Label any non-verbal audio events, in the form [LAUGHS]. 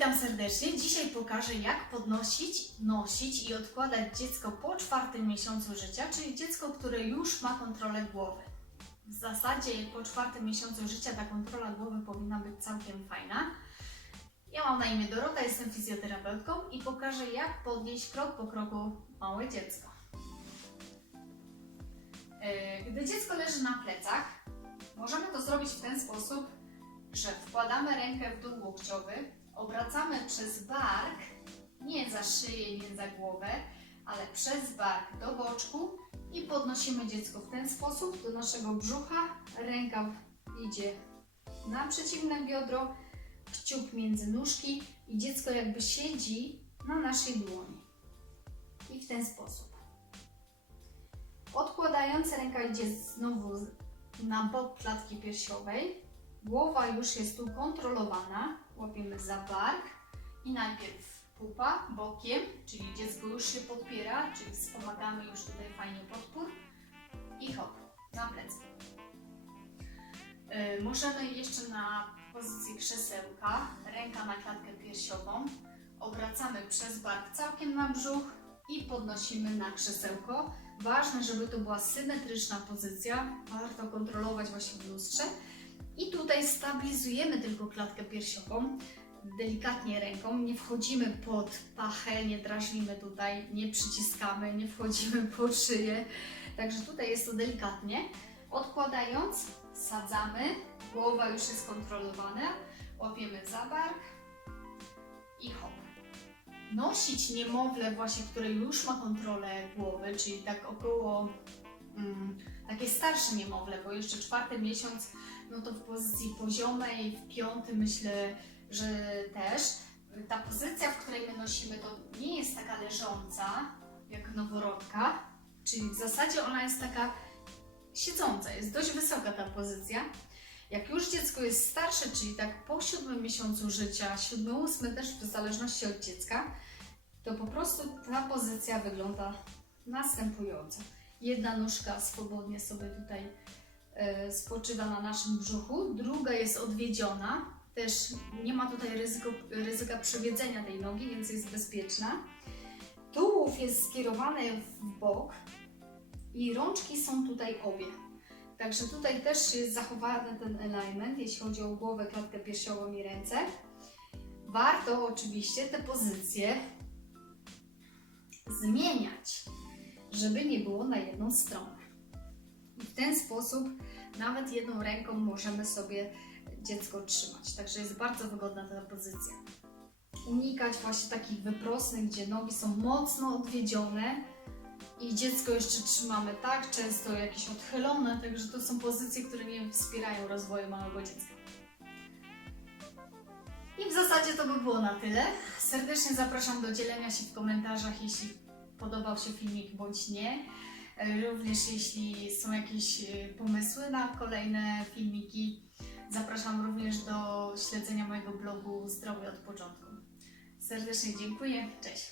Witam serdecznie. Dzisiaj pokażę, jak podnosić, nosić i odkładać dziecko po czwartym miesiącu życia, czyli dziecko, które już ma kontrolę głowy. W zasadzie po czwartym miesiącu życia ta kontrola głowy powinna być całkiem fajna. Ja mam na imię Dorota, jestem fizjoterapeutką i pokażę, jak podnieść krok po kroku małe dziecko. Yy, Gdy dziecko leży na plecach, możemy to zrobić w ten sposób, że wkładamy rękę w dół łokciowy, obracamy przez bark, nie za szyję, nie za głowę, ale przez bark do boczku i podnosimy dziecko w ten sposób do naszego brzucha. Ręka idzie na przeciwne biodro, kciuk między nóżki i dziecko jakby siedzi na naszej dłoni. I w ten sposób. Odkładając, ręka idzie znowu na bok klatki piersiowej. Głowa już jest tu kontrolowana. Łapiemy za bark i najpierw pupa bokiem, czyli dziecko już się podpiera, czyli wspomagamy już tutaj fajnie podpór i hop, na plecy. Yy, możemy jeszcze na pozycji krzesełka, ręka na klatkę piersiową, obracamy przez bark całkiem na brzuch i podnosimy na krzesełko. Ważne, żeby to była symetryczna pozycja, warto kontrolować właśnie w lustrze. I tutaj stabilizujemy tylko klatkę piersiową, delikatnie ręką, nie wchodzimy pod pachę, nie drażnimy tutaj, nie przyciskamy, nie wchodzimy [LAUGHS] pod szyję. Także tutaj jest to delikatnie. Odkładając, sadzamy, głowa już jest kontrolowana, łapiemy za bark i hop. Nosić niemowlę właśnie, które już ma kontrolę głowy, czyli tak około takie starsze niemowlę, bo jeszcze czwarty miesiąc no to w pozycji poziomej, w piątym myślę, że też. Ta pozycja, w której my nosimy, to nie jest taka leżąca, jak noworodka, czyli w zasadzie ona jest taka siedząca, jest dość wysoka ta pozycja. Jak już dziecko jest starsze, czyli tak po siódmym miesiącu życia, siódmy, ósmy też w zależności od dziecka, to po prostu ta pozycja wygląda następująco. Jedna nóżka swobodnie sobie tutaj e, spoczywa na naszym brzuchu, druga jest odwiedziona, też nie ma tutaj ryzyko, ryzyka przewiedzenia tej nogi, więc jest bezpieczna. Tułów jest skierowany w bok i rączki są tutaj obie. Także tutaj też jest zachowany ten alignment, jeśli chodzi o głowę, klatkę piersiową i ręce. Warto oczywiście te pozycje zmieniać, żeby nie było na jedną stronę. I w ten sposób nawet jedną ręką możemy sobie dziecko trzymać. Także jest bardzo wygodna ta pozycja. Unikać właśnie takich wyprosnych, gdzie nogi są mocno odwiedzione i dziecko jeszcze trzymamy tak, często jakieś odchylone, także to są pozycje, które nie wspierają rozwoju małego dziecka. I w zasadzie to by było na tyle. Serdecznie zapraszam do dzielenia się w komentarzach, jeśli podobał się filmik bądź nie. E, Również jeśli są jakieś e, pomysły na kolejne filmiki, zapraszam również do śledzenia mojego blogu Zdrowie od początku. Serdecznie dziękuję. Cześć.